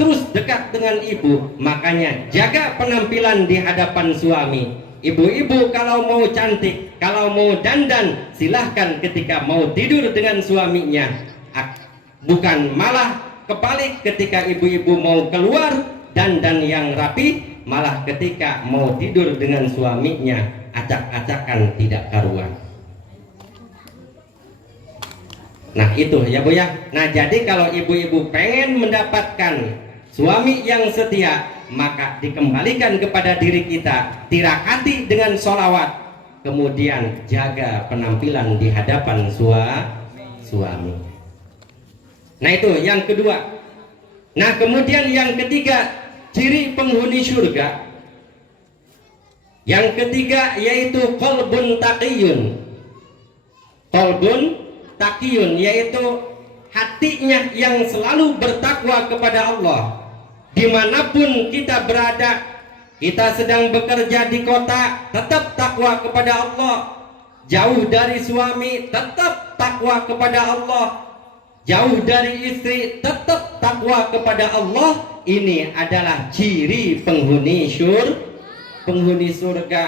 terus dekat dengan ibu. Makanya jaga penampilan di hadapan suami. Ibu-ibu kalau mau cantik, kalau mau dandan, silahkan ketika mau tidur dengan suaminya. Bukan malah kebalik, ketika ibu-ibu mau keluar dandan yang rapi, malah ketika mau tidur dengan suaminya acak-acakan tidak karuan. Nah itu ya Bu ya. Nah jadi kalau ibu-ibu pengen mendapatkan suami yang setia, maka dikembalikan kepada diri kita, tirakati dengan sholawat, kemudian jaga penampilan di hadapan suami. Nah itu yang kedua. Nah kemudian yang ketiga, ciri penghuni surga. Yang ketiga yaitu qalbun taqiyun. Qalbun taqiyun yaitu hatinya yang selalu bertakwa kepada Allah. Dimanapun kita berada, kita sedang bekerja di kota, tetap takwa kepada Allah. Jauh dari suami, tetap takwa kepada Allah. Jauh dari istri, tetap takwa kepada Allah. Ini adalah ciri penghuni surga.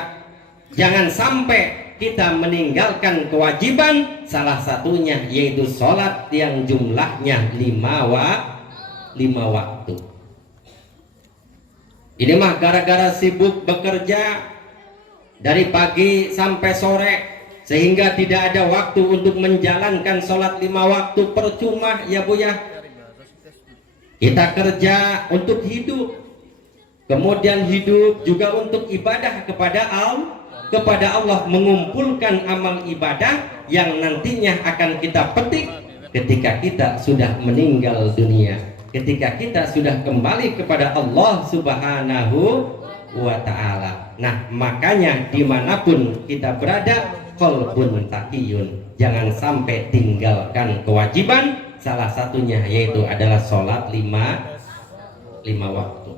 Jangan sampai kita meninggalkan kewajiban, salah satunya yaitu sholat yang jumlahnya 5 waktu. Ini mah gara-gara sibuk bekerja dari pagi sampai sore, sehingga tidak ada waktu untuk menjalankan sholat 5 waktu. Percuma ya Bu ya. Kita kerja untuk hidup, kemudian hidup juga untuk ibadah kepada Allah, mengumpulkan amal ibadah yang nantinya akan kita petik ketika kita sudah meninggal dunia, ketika kita sudah kembali kepada Allah Subhanahu wa ta'ala. Nah makanya dimanapun kita berada, qalbun taqiyun, jangan sampai tinggalkan kewajiban. Salah satunya yaitu adalah sholat 5 waktu.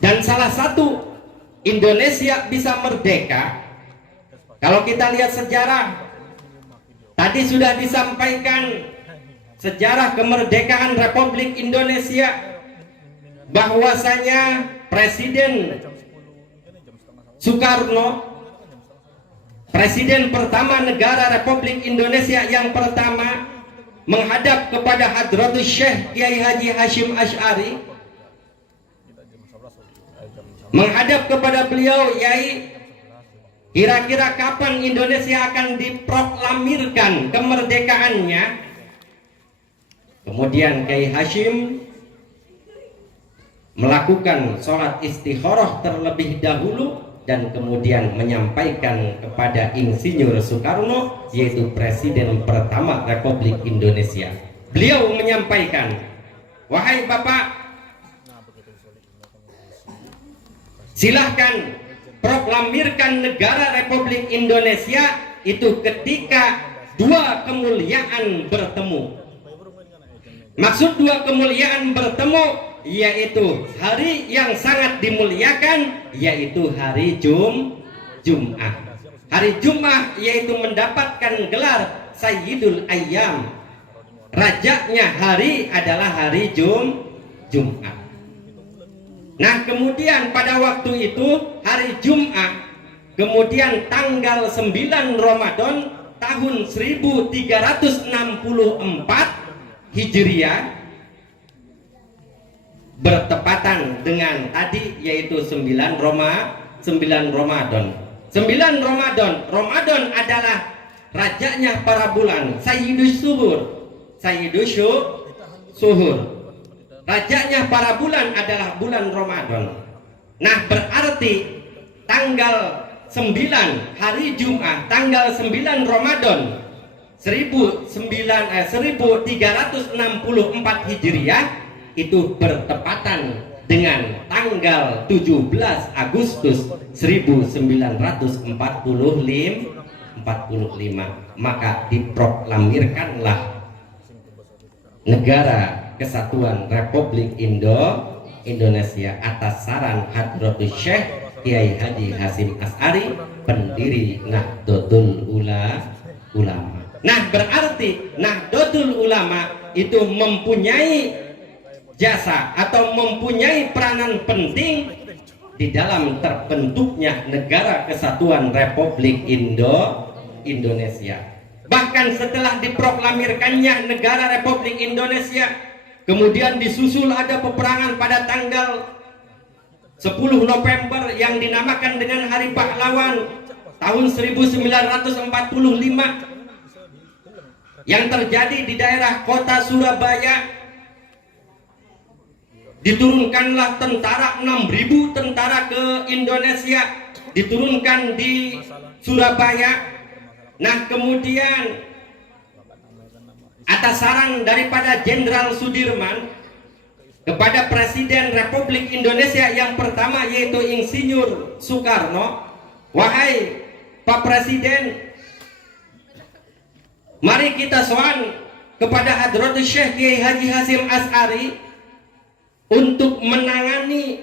Dan salah satu Indonesia bisa merdeka, kalau kita lihat sejarah, tadi sudah disampaikan sejarah kemerdekaan Republik Indonesia, bahwasanya Presiden Soekarno, Presiden pertama negara Republik Indonesia yang pertama, menghadap kepada Hadratus Syekh Kiai Haji Hashim Asy'ari, menghadap kepada beliau, Yai, kira-kira kapan Indonesia akan diproklamirkan kemerdekaannya? Kemudian Kiai Hashim melakukan sholat istikharah terlebih dahulu, dan kemudian menyampaikan kepada Insinyur Soekarno, yaitu Presiden pertama Republik Indonesia. Beliau menyampaikan, wahai Bapak, silahkan proklamirkan negara Republik Indonesia itu ketika dua kemuliaan bertemu. Maksud dua kemuliaan bertemu yaitu hari yang sangat dimuliakan, yaitu hari Jum'ah. Hari Jum'ah yaitu mendapatkan gelar Sayyidul Ayyam. Rajanya hari adalah hari Jum'ah. Nah kemudian pada waktu itu hari Jum'ah, kemudian tanggal 9 Ramadan tahun 1364 Hijriah, bertepatan dengan tadi yaitu 9 Ramadan. 9 Ramadan adalah rajanya para bulan, Sayyidus Suhur. Rajanya para bulan adalah bulan Ramadan. Nah berarti tanggal 9 hari Jumat, tanggal 9 Ramadan 1364 Hijriah itu bertepatan dengan tanggal 17 Agustus 1945. Maka diproklamirkanlah Negara Kesatuan Republik Indonesia atas saran Hadratus Syekh Kiai Haji Hashim Asy'ari, pendiri Nahdlatul Ulama. Nah berarti Nahdlatul Ulama itu mempunyai jasa atau mempunyai peranan penting di dalam terbentuknya Negara Kesatuan Republik Indonesia. Bahkan setelah diproklamirkannya Negara Republik Indonesia, kemudian disusul ada peperangan pada tanggal 10 November yang dinamakan dengan Hari Pahlawan tahun 1945 yang terjadi di daerah kota Surabaya. Diturunkanlah tentara, 6.000 tentara ke Indonesia, diturunkan di Surabaya. Nah, kemudian atas saran daripada Jenderal Sudirman kepada Presiden Republik Indonesia yang pertama, yaitu Insinyur Soekarno, wahai Pak Presiden, mari kita sowan kepada Hadratus Syekh Kiai Haji Hasyim Asy'ari untuk menangani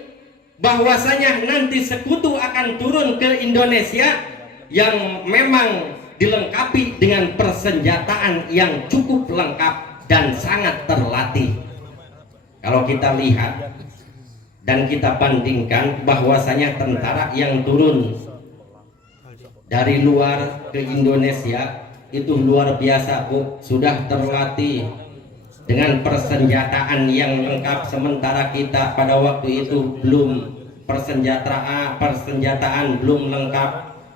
bahwasanya nanti sekutu akan turun ke Indonesia yang memang dilengkapi dengan persenjataan yang cukup lengkap dan sangat terlatih. Kalau kita lihat dan kita bandingkan bahwasanya tentara yang turun dari luar ke Indonesia itu luar biasa, Bu, sudah terlatih dengan persenjataan yang lengkap, sementara kita pada waktu itu belum persenjataan belum lengkap,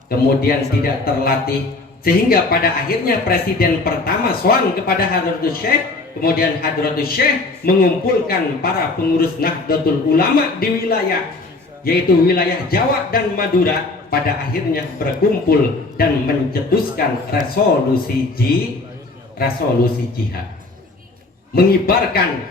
kemudian tidak terlatih, sehingga pada akhirnya presiden pertama soan kepada Hadratus Syekh, kemudian Hadratus Syekh mengumpulkan para pengurus Nahdlatul Ulama di wilayah, yaitu wilayah Jawa dan Madura, pada akhirnya berkumpul dan mencetuskan resolusi jihad, mengibarkan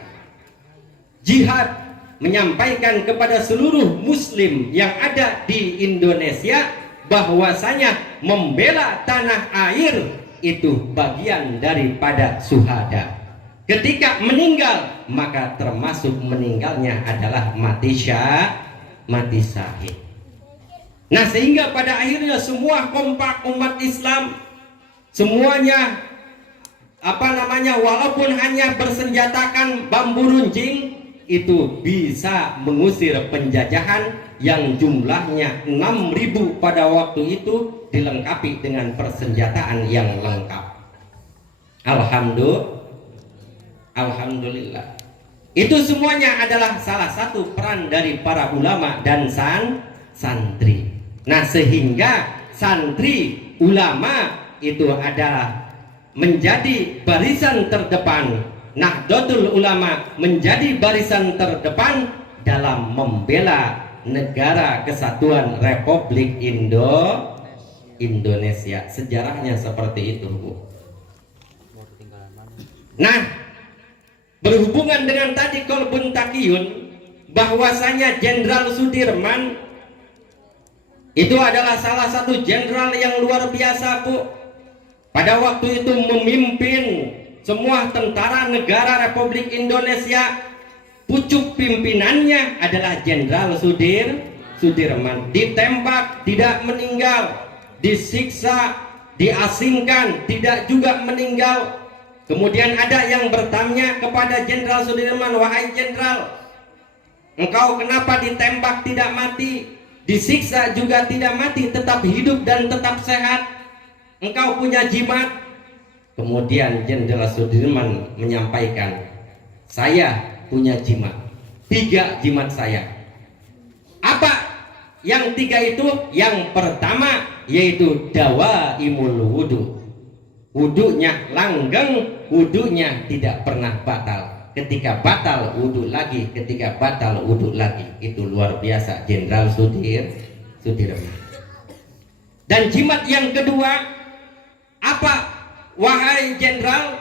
jihad, menyampaikan kepada seluruh muslim yang ada di Indonesia bahwasanya membela tanah air itu bagian daripada syuhada. Ketika meninggal, maka termasuk meninggalnya adalah mati syahid. Nah, sehingga pada akhirnya semua kompak umat Islam, semuanya walaupun hanya bersenjatakan bambu runcing, itu bisa mengusir penjajahan yang jumlahnya 6.000 pada waktu itu, dilengkapi dengan persenjataan yang lengkap. Alhamdulillah. Itu semuanya adalah salah satu peran dari para ulama dan santri. Nah, sehingga santri ulama itu adalah menjadi barisan terdepan, Nahdlatul Ulama menjadi barisan terdepan dalam membela Negara Kesatuan Republik Indonesia. Sejarahnya seperti itu, Bu. Nah, berhubungan dengan tadi Kolbun Takiyun, bahwasanya Jenderal Sudirman itu adalah salah satu jenderal yang luar biasa, Bu. Pada waktu itu memimpin semua tentara negara Republik Indonesia. Pucuk pimpinannya adalah Jenderal Sudirman. Ditembak tidak meninggal, disiksa, diasingkan tidak juga meninggal. Kemudian ada yang bertanya kepada Jenderal Sudirman, wahai Jenderal, engkau kenapa ditembak tidak mati, disiksa juga tidak mati, tetap hidup dan tetap sehat, engkau punya jimat? Kemudian Jenderal Sudirman menyampaikan, saya punya jimat, 3 jimat saya. Apa yang 3 itu? Yang pertama yaitu dawaimul wudu, wudunya langgeng, wudunya tidak pernah batal. Ketika batal wudu lagi, ketika batal wudu lagi. Itu luar biasa Jenderal Sudirman. Dan jimat yang kedua apa, wahai Jenderal?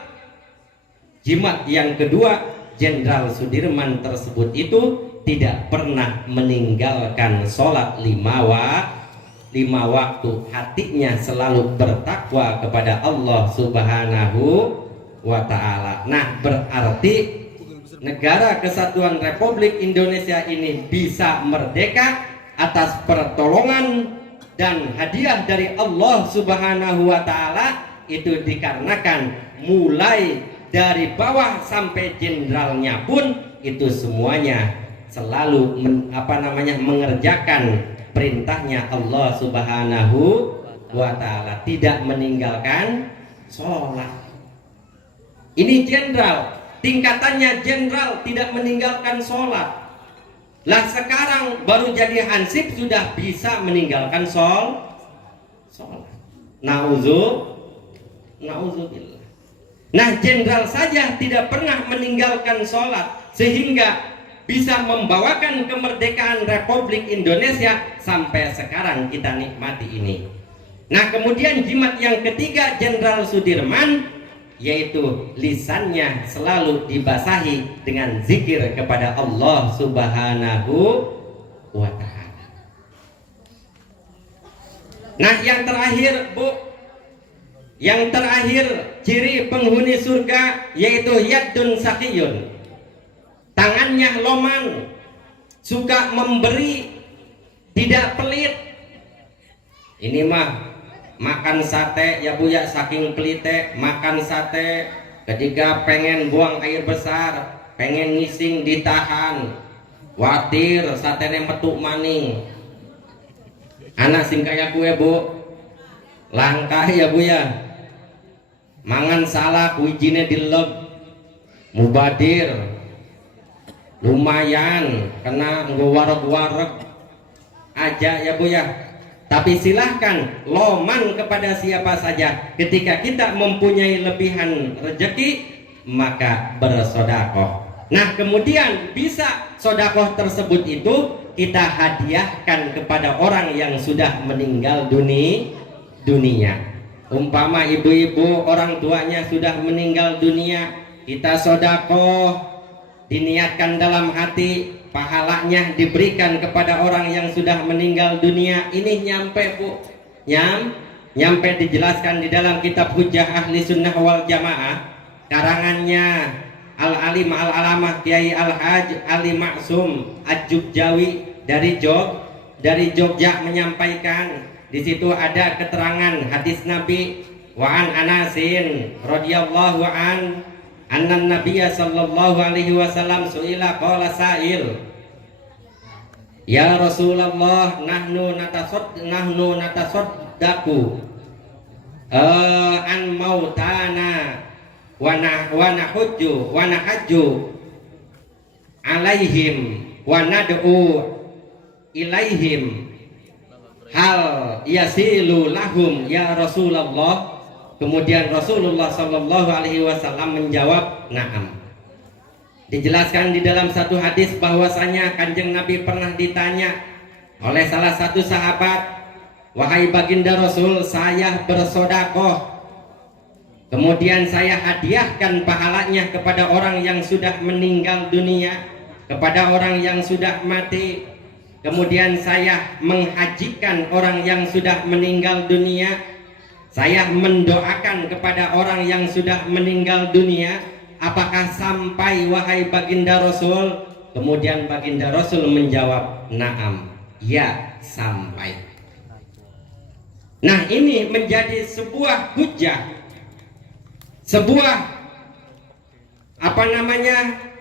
Jimat yang kedua, Jenderal Sudirman tersebut itu tidak pernah meninggalkan sholat 5 waktu. Hatinya selalu bertakwa kepada Allah Subhanahu wa ta'ala. Nah, berarti Negara Kesatuan Republik Indonesia ini bisa merdeka atas pertolongan dan hadiah dari Allah Subhanahu wa ta'ala, itu dikarenakan mulai dari bawah sampai jenderalnya pun itu semuanya selalu mengerjakan perintahnya Allah Subhanahu wa ta'ala, tidak meninggalkan sholat. Ini jenderal, tingkatannya jenderal, tidak meninggalkan sholat. Lah sekarang baru jadi hansip sudah bisa meninggalkan sholat. Nauzubillah. Nah, jenderal saja tidak pernah meninggalkan sholat sehingga bisa membawakan kemerdekaan Republik Indonesia sampai sekarang kita nikmati ini. Nah, kemudian jimat yang ketiga Jenderal Sudirman, yaitu lisannya selalu dibasahi dengan zikir kepada Allah Subhanahu wa ta'ala. Nah, yang terakhir Bu, yang terakhir ciri penghuni surga yaitu yaddun sakiyun, tangannya loman, suka memberi, tidak pelit. Ini mah makan sate ya Bu ya, saking pelite makan sate, ketika pengen buang air besar, pengen ngising ditahan, watir satenya metu maning. Anak sing kaya kue Bu, langkah ya Bu ya, mangan salah wijine dileg, mubadir lumayan kena ngwareg-wareg aja ya Bu ya. Tapi silahkan loman kepada siapa saja. Ketika kita mempunyai lebihan rezeki, maka bersodakoh. Nah, kemudian bisa sodakoh tersebut itu kita hadiahkan kepada orang yang sudah meninggal dunia. Umpama ibu-ibu orang tuanya sudah meninggal dunia, kita sodakoh, diniatkan dalam hati, pahalanya diberikan kepada orang yang sudah meninggal dunia. Ini nyampe Bu, nyampe dijelaskan di dalam kitab Hujjah Ahli Sunnah wal Jamaah, karangannya Al-Alim Al-Alamah Kiai Al-Haj Ali Maksum Ad-Jubjawi dari Jogja menyampaikan, di situ ada keterangan hadis Nabi wa an Anasin radhiyallahu anna Nabiya sallallahu alaihi wasallam suila qala sa'il, ya Rasulullah, nahnu natasaddaqu an mautana wa nahujju alaihim wa nad'u ilaihim, hal yasilu lahum ya Rasulullah. Kemudian Rasulullah Shallallahu Alaihi Wasallam menjawab, na'am. Dijelaskan di dalam satu hadis bahwasanya Kanjeng Nabi pernah ditanya oleh salah satu sahabat, wahai baginda Rasul, saya bersodakoh, kemudian saya hadiahkan pahalanya kepada orang yang sudah meninggal dunia, kepada orang yang sudah mati. Kemudian saya menghajikan orang yang sudah meninggal dunia, saya mendoakan kepada orang yang sudah meninggal dunia. Apakah sampai wahai baginda Rasul? Kemudian baginda Rasul menjawab, na'am, ya sampai. Nah, ini menjadi sebuah hujjah, sebuah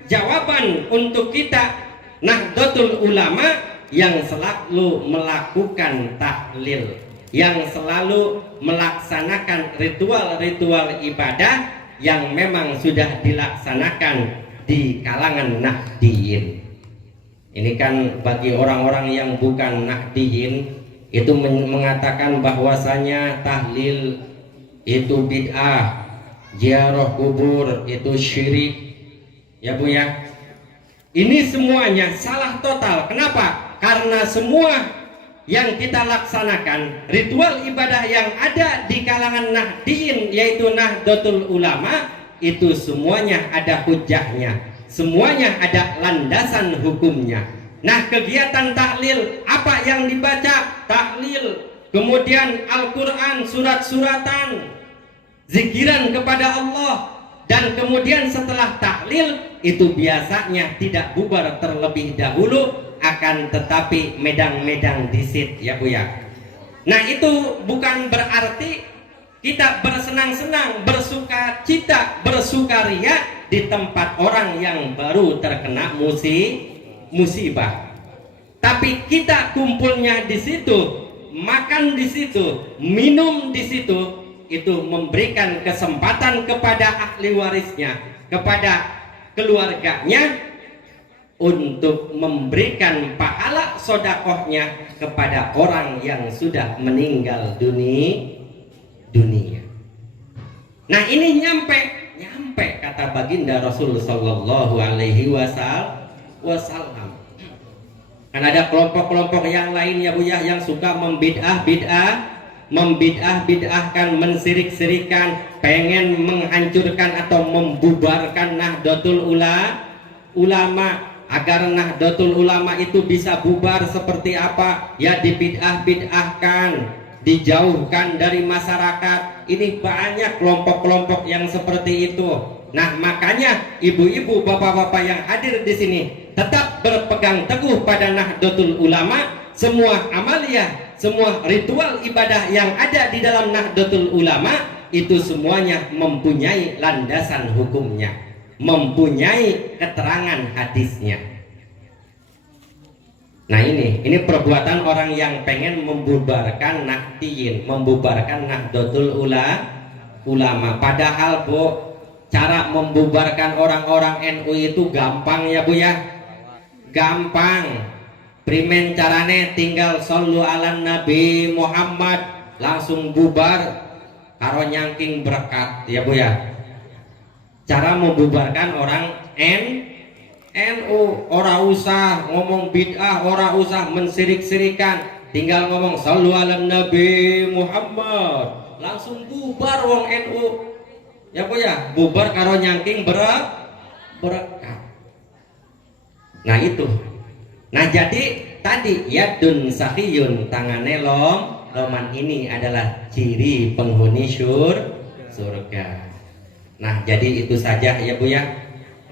jawaban untuk kita Nahdlatul Ulama yang selalu melakukan tahlil, yang selalu melaksanakan ritual-ritual ibadah yang memang sudah dilaksanakan di kalangan Nahdiyin. Ini kan bagi orang-orang yang bukan Nahdiyin itu mengatakan bahwasanya tahlil itu bid'ah, ziarah kubur itu syirik. Ya Bu ya. Ini semuanya salah total. Kenapa? Karena semua yang kita laksanakan, ritual ibadah yang ada di kalangan Nahdiyin, yaitu Nahdlatul Ulama, itu semuanya ada hujahnya, semuanya ada landasan hukumnya. Nah, kegiatan tahlil, apa yang dibaca? Tahlil, kemudian Al-Quran, surat-suratan, zikiran kepada Allah, dan kemudian setelah tahlil itu biasanya tidak bubar terlebih dahulu, akan tetapi medang-medang disit ya Bu ya. Nah, itu bukan berarti kita bersenang-senang, bersuka cita, bersukaria di tempat orang yang baru terkena musibah. Tapi kita kumpulnya di situ, makan di situ, minum di situ, itu memberikan kesempatan kepada ahli warisnya, kepada keluarganya untuk memberikan pahala sodakohnya kepada orang yang sudah meninggal dunia. Nah ini nyampe kata baginda Rasul Sallallahu Alaihi Wasallam. Kan ada kelompok-kelompok yang lain ya Bu ya, yang suka membid'ah-bid'ahkan, mensirik-sirikan, pengen menghancurkan atau membubarkan Nahdlatul Ulama, agar Nahdlatul Ulama itu bisa bubar seperti apa? Ya dibid'ah-bid'ahkan, dijauhkan dari masyarakat. Ini banyak kelompok-kelompok yang seperti itu. Nah, makanya ibu-ibu, bapak-bapak yang hadir di sini tetap berpegang teguh pada Nahdlatul Ulama. Semua amaliyah, semua ritual ibadah yang ada di dalam Nahdlatul Ulama itu semuanya mempunyai landasan hukumnya, mempunyai keterangan hadisnya. Nah ini perbuatan orang yang pengen membubarkan Nahdiyin, membubarkan Nahdlatul Ulama. Padahal Bu, cara membubarkan orang-orang NU itu gampang ya Bu ya, gampang. Primen carane tinggal shollu ala Nabi Muhammad, langsung bubar karo nyangking berkat ya Bu ya. Cara membubarkan orang NU, ora usah ngomong bid'ah, ora usah mensirik-sirikan, tinggal ngomong shollu ala Nabi Muhammad, langsung bubar wong NU ya Bu ya, bubar karo nyangking berkat. Nah itu. Nah jadi tadi yadun sakhiyun, tangane loman, ini adalah ciri penghuni surga. Nah jadi itu saja ya Bu ya,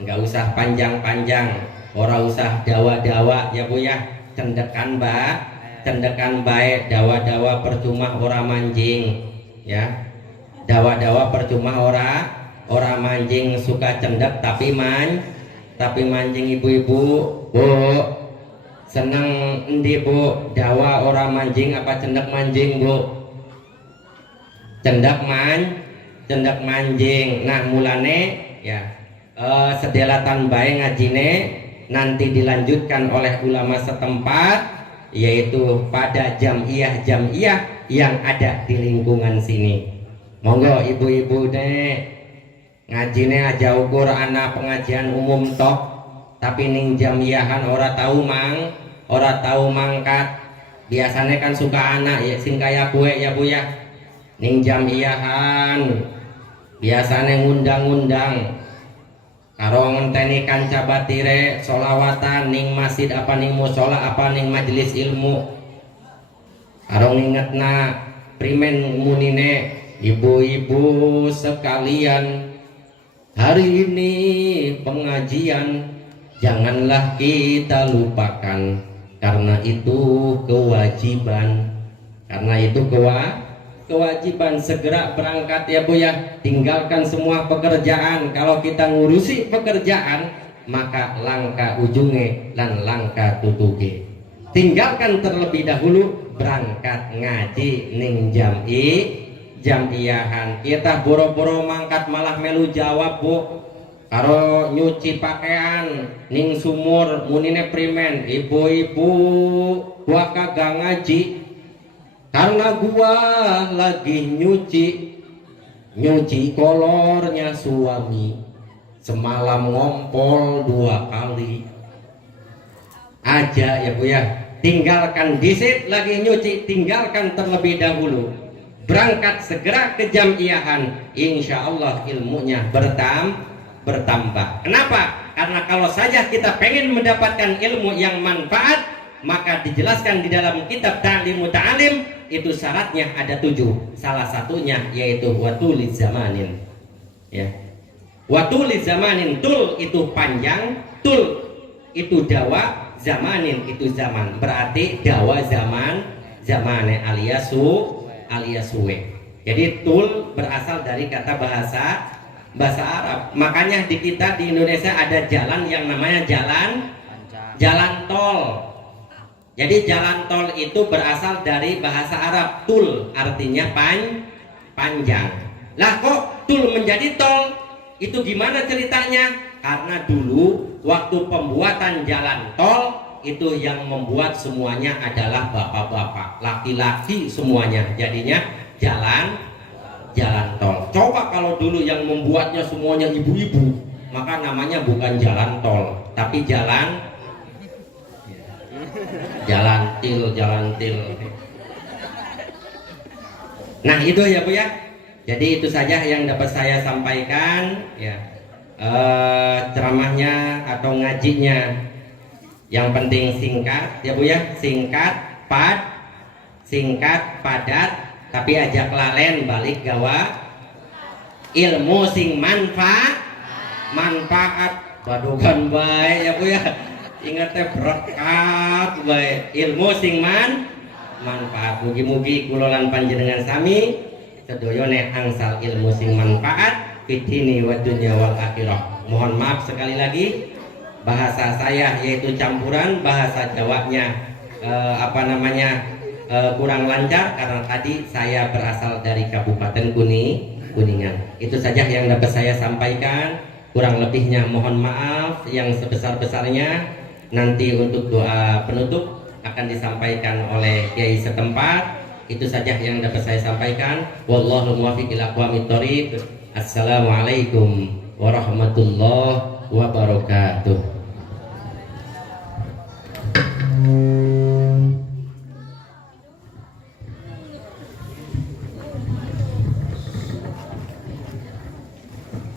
nggak usah panjang-panjang, ora usah dawa-dawa ya Bu ya, cendekan baik, dawa-dawa percuma ora manjing ya, dawa-dawa percuma ora manjing, suka cendek tapi manjing. Ibu-ibu Bu, seneng endi Bu, dawa ora manjing apa cendek manjing Bu? Cendek manjing. Nah mulane ya sedelatan bae ngajine nanti dilanjutkan oleh ulama setempat, yaitu pada jamiah yang ada di lingkungan sini. Monggo ibu-ibu deh ngajine aja ukur anak pengajian umum toh, tapi ning jamiahan ora tahu mangkat. Biasanya kan suka anak ya sing kaya kue ya Bu ya, ning jamiahan biasanya ngundang-undang karo ngenteni kanca batire sholawatan ning masjid apa ning musola apa ning majelis ilmu, karo ngingetna primen munine ibu-ibu sekalian, hari ini pengajian janganlah kita lupakan, karena itu kewajiban. Kewajiban segera berangkat ya Bu ya, tinggalkan semua pekerjaan. Kalau kita ngurusi pekerjaan maka langka ujungnya dan langka tutuge. Tinggalkan terlebih dahulu, berangkat ngaji ning jamiahan. Kita boro-boro mangkat malah melu jawab Bu, karo nyuci pakaian ning sumur munine primen, ibu-ibu gua kagak ngaji karena gua lagi nyuci kolornya suami, semalam ngompol 2 kali aja ya Bu ya. Tinggalkan disit lagi nyuci, tinggalkan terlebih dahulu, berangkat segera ke jamiahan, insya Allah ilmunya bertambah. Kenapa? Karena kalau saja kita pengen mendapatkan ilmu yang manfaat, maka dijelaskan di dalam kitab Ta'limu Ta'alim itu syaratnya ada 7. Salah satunya yaitu watuli zamanin ya. Watuli zamanin, tul itu panjang, tul itu dawa, zamanin itu zaman. Berarti dawa zamane alias suwe. Jadi tul berasal dari kata bahasa Arab. Makanya di kita di Indonesia ada jalan yang namanya jalan tol. Jadi jalan tol itu berasal dari bahasa Arab, tul artinya panjang. Lah kok tul menjadi tol? Itu gimana ceritanya? Karena dulu waktu pembuatan jalan tol itu yang membuat semuanya adalah bapak-bapak, laki-laki semuanya. Jadinya jalan tol. Coba kalau dulu yang membuatnya semuanya ibu-ibu, maka namanya bukan jalan tol, tapi jalan til. Nah itu ya Bu ya. Jadi itu saja yang dapat saya sampaikan ya. Ceramahnya atau ngajinya yang penting singkat ya Bu ya, singkat padat, tapi ajak lalen balik gawa ilmu sing manfaat badogan baik ya Bu ya. Ingat berkat baik ilmu sing manfaat. Mugi-mugi kulolan panjenengan sami sedaya nek angsal ilmu sing manfaat fitini wa dunya wal akhirah. Mohon maaf sekali lagi bahasa saya yaitu campuran bahasa Jawanya kurang lancar karena tadi saya berasal dari Kabupaten Kuningan. Itu saja yang dapat saya sampaikan. Kurang lebihnya mohon maaf yang sebesar-besarnya. Nanti untuk doa penutup akan disampaikan oleh kiai setempat. Itu saja yang dapat saya sampaikan. Wallahu muwaffiq ila aqwamit thoriq. Assalamualaikum warahmatullahi wabarakatuh.